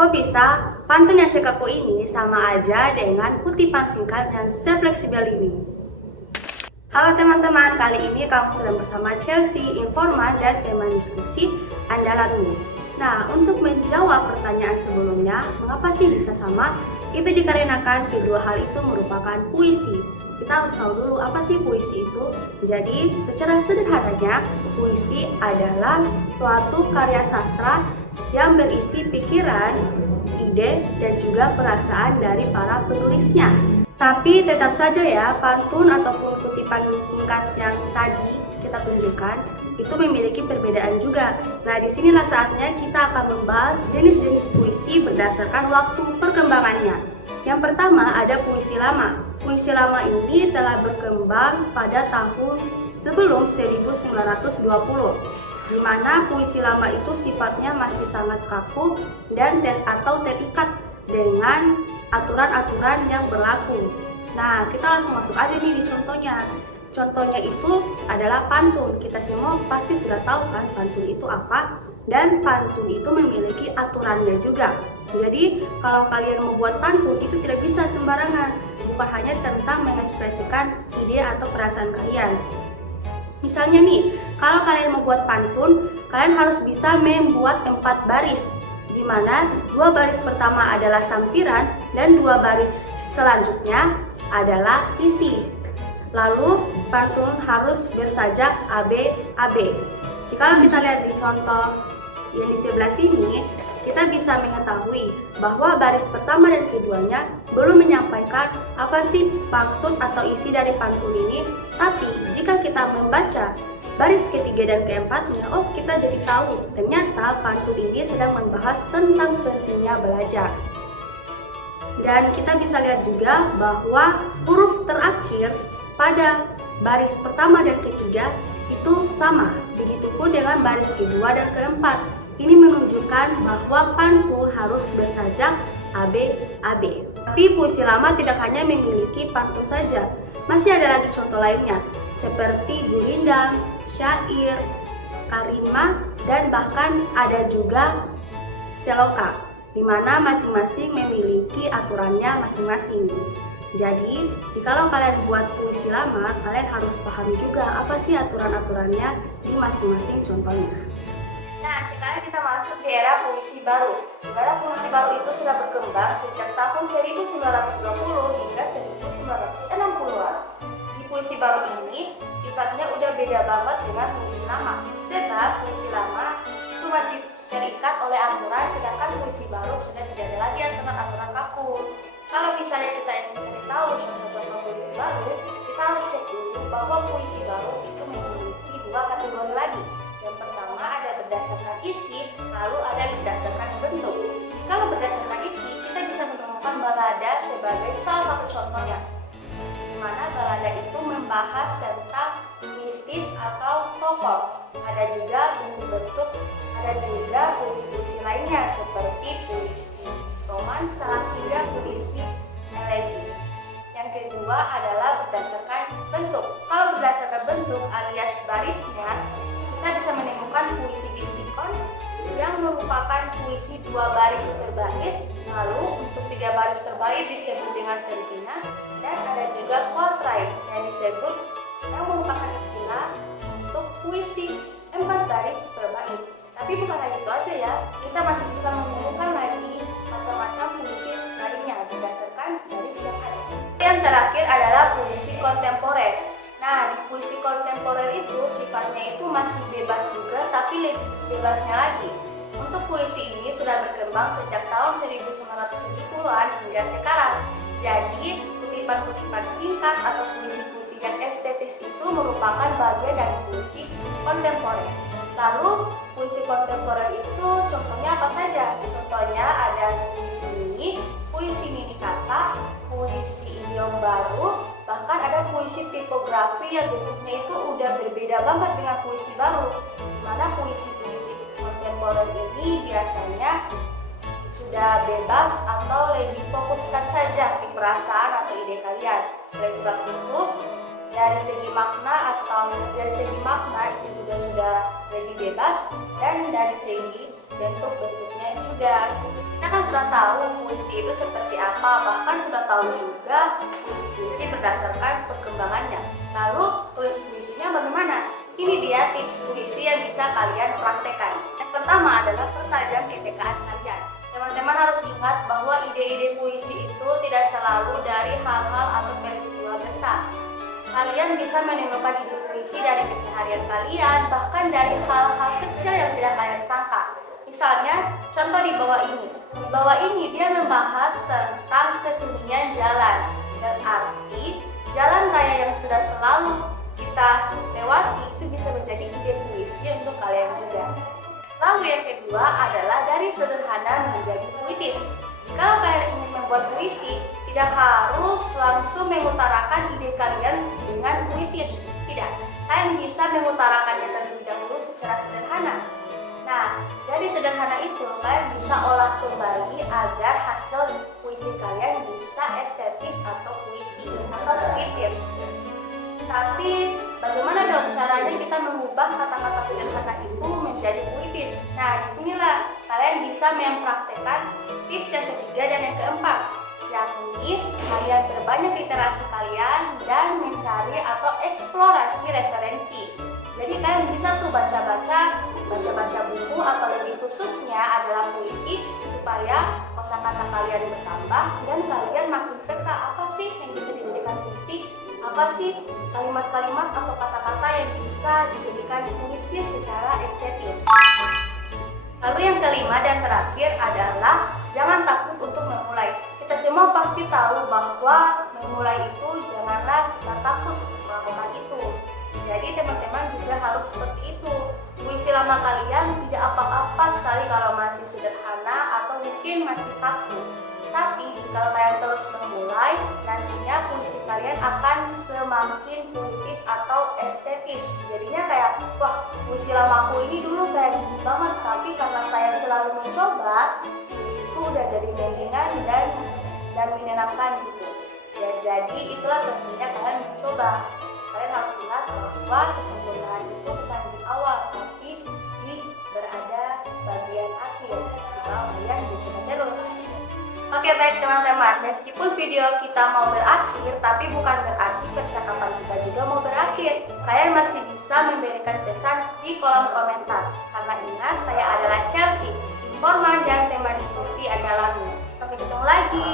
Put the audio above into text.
Kok bisa? Pantun yang sekaku ini sama aja dengan kutipan singkat yang se-fleksibel ini. Halo teman-teman, kali ini kamu sedang bersama Chelsea, Informan, dan teman diskusi andalanmu. Nah, untuk menjawab pertanyaan sebelumnya, mengapa sih bisa sama? Itu dikarenakan kedua hal itu merupakan puisi. Kita harus tahu dulu apa sih puisi itu. Jadi, secara sederhananya, puisi adalah suatu karya sastra yang berisi pikiran, ide, dan juga perasaan dari para penulisnya. Tapi tetap saja ya, pantun ataupun kutipan singkat yang tadi kita tunjukkan itu memiliki perbedaan juga. Nah, disinilah saatnya kita akan membahas jenis-jenis puisi berdasarkan waktu perkembangannya. Yang pertama ada puisi lama. Puisi lama ini telah berkembang pada tahun sebelum 1920, di mana puisi lama itu sifatnya masih sangat kaku dan atau terikat dengan aturan-aturan yang berlaku. Nah, kita langsung masuk aja nih di contohnya. Contohnya itu adalah pantun. Kita semua pasti sudah tahu kan pantun itu apa, dan pantun itu memiliki aturannya juga. Jadi, kalau kalian membuat pantun itu tidak bisa sembarangan, bukan hanya tentang mengekspresikan ide atau perasaan kalian. Misalnya nih, kalau kalian membuat pantun, kalian harus bisa membuat 4 baris, di mana 2 baris pertama adalah sampiran dan 2 baris selanjutnya adalah isi. Lalu pantun harus bersajak AB. Jika kita lihat di contoh yang di sebelah sini, kita bisa mengetahui bahwa baris pertama dan keduanya belum menyampaikan apa sih maksud atau isi dari pantun ini. Tapi jika kita membaca baris ketiga dan keempatnya, kita jadi tahu ternyata pantun ini sedang membahas tentang pentingnya belajar. Dan kita bisa lihat juga bahwa huruf terakhir pada baris pertama dan ketiga itu sama, begitupun dengan baris kedua dan keempat. Ini menunjukkan bahwa pantun harus bersajak AB. Tapi puisi lama tidak hanya memiliki pantun saja, masih ada lagi contoh lainnya seperti gurindam, syair, karimah, dan bahkan ada juga seloka, di mana masing-masing memiliki aturannya masing-masing. Jadi, jikalau kalian buat puisi lama, kalian harus paham juga apa sih aturan-aturannya di masing-masing contohnya. Nah, sekarang kita masuk di era puisi baru. Era puisi baru itu sudah berkembang sejak tahun 1920 hingga 1960-an. Di puisi baru ini, sifatnya udah beda banget dengan puisi lama. Sebab puisi lama itu masih terikat oleh aturan, sedangkan puisi baru sudah tidak ada lagi aturan-aturan kaku. Kalau misalnya kita ingin mencari tahu contoh-contoh puisi baru, kita harus cek dulu bahwa puisi baru itu memiliki 2 kategori lagi. Yang pertama ada berdasarkan isi, lalu ada berdasarkan bentuk. Kalau berdasarkan isi, kita bisa menemukan balada sebagai salah satu contohnya, di mana balada itu membahas tentang mistis atau tokoh. Ada juga bentuk-bentuk, ada juga puisi-puisi lainnya seperti puisi romansa hingga puisi elegi. Yang kedua adalah berdasarkan bentuk. Kalau berdasarkan bentuk alias barisnya, kita bisa menemukan puisi distikon yang merupakan puisi 2 baris per bait, lalu untuk 3 baris per bait disebut dengan tergina, dan ada juga quatrain yang merupakan istilah untuk puisi 4 baris per bait. Tapi bukan hanya itu aja ya, kita masih bisa menemukan lagi macam-macam puisi lainnya berdasarkan baris yang ada. Yang terakhir adalah puisi kontemporer. Nah, di puisi kontemporer itu sifatnya itu masih bebas juga, tapi lebih bebasnya lagi. Untuk puisi ini sudah berkembang sejak tahun 1970-an hingga sekarang. Jadi, kutipan-kutipan singkat atau puisi-puisi yang estetis itu merupakan bagian dari puisi kontemporer. Lalu, puisi kontemporer itu contohnya apa saja? Contohnya ada puisi mini kata, puisi idiom baru, bahkan ada puisi tipografi yang bentuknya itu udah berbeda banget dengan puisi baru. Mana puisi-puisi kontemporer ini biasanya sudah bebas atau lebih fokuskan saja di perasaan atau ide kalian. Oleh sebab itu, dari segi makna itu juga sudah lebih bebas, dan dari segi bentuk-bentuknya juga. Kita kan sudah itu seperti apa, bahkan sudah tahu juga puisi-puisi berdasarkan perkembangannya. Lalu tulis puisinya bagaimana? Ini dia tips puisi yang bisa kalian praktekkan. Yang pertama adalah pertajam kepekaan kalian. Teman-teman harus ingat bahwa ide-ide puisi itu tidak selalu dari hal-hal atau peristiwa besar. Kalian bisa menemukan ide puisi dari keseharian kalian, bahkan dari hal-hal kecil yang tidak kalian sangka. Misalnya, contoh di bawah ini. Di bawah ini dia membahas tentang kesunyian jalan. Berarti, jalan raya yang sudah selalu kita lewati itu bisa menjadi ide puisi untuk kalian juga. Lalu yang kedua adalah dari sederhana menjadi puitis. Jika kalian ingin membuat puisi, tidak harus langsung mengutarakan ide kalian dengan puitis. Tidak, kalian bisa mengutarakannya terlebih dahulu secara sederhana. Nah, dari sederhana itu kalian bisa olah kembali agar hasil puisi kalian bisa estetis atau puisi atau puitis. Tapi bagaimana dong caranya kita mengubah kata-kata sederhana itu menjadi puitis? Nah, disinilah kalian bisa mempraktekkan tips yang ketiga dan yang keempat, yakni kalian berbanyak literasi kalian dan mencari atau eksplorasi referensi. Jadi kalian bisa tuh baca-baca buku atau lebih khususnya adalah puisi supaya kosakata kalian bertambah dan kalian makin peka apa sih yang bisa dijadikan puisi, apa sih kalimat-kalimat atau kata-kata yang bisa dijadikan puisi secara estetis. Lalu yang kelima dan terakhir adalah jangan takut untuk memulai. Kita semua pasti tahu bahwa memulai itu janganlah kita takut untuk melakukan itu. Jadi teman-teman juga harus seperti itu. Puisi lama kalian tidak apa-apa sekali kalau masih sederhana atau mungkin masih kaku. Tapi jika kalian terus memulai, nantinya puisi kalian akan semakin puitis atau estetis. Jadinya kayak, wah puisi lamaku ini dulu kayak gini banget, tapi karena saya selalu mencoba, puisiku udah jadi mendingan dan menyenangkan gitu. Ya, jadi itulah pentingnya kalian mencoba. Kalian harus ingat bahwa kesempurnaan itu bukan di awal, tapi berada bagian akhir. Jika kalian mencoba terus. Oke baik teman-teman, meskipun video kita mau berakhir, tapi bukan berarti percakapan kita juga mau berakhir. Kalian masih bisa memberikan pesan di kolom komentar. Karena ingat, saya adalah Chelsea, informan dan tema diskusi adalah Sampai ketemu lagi.